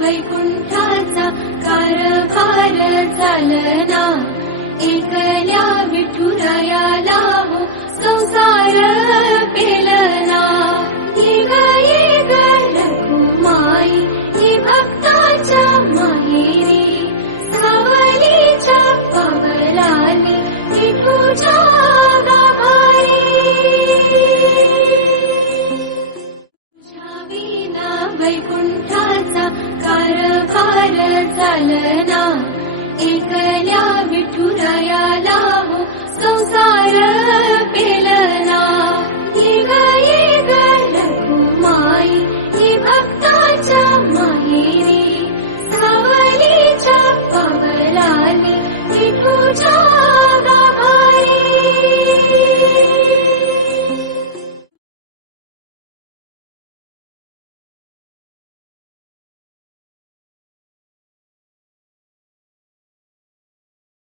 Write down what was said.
वैकुंठाचा कारभार चालना, एकल्या विठुरायाला हो संसार पेलना. ये ग रघुमाई ही भक्ताच्या माहेरी, सावलीच्या पवलानी विठूच्या गाभारी. तुझ्या विना वैकुंठाचा कारभार चालना, एकल्या विठुरायाला हो संसार पेलना. ये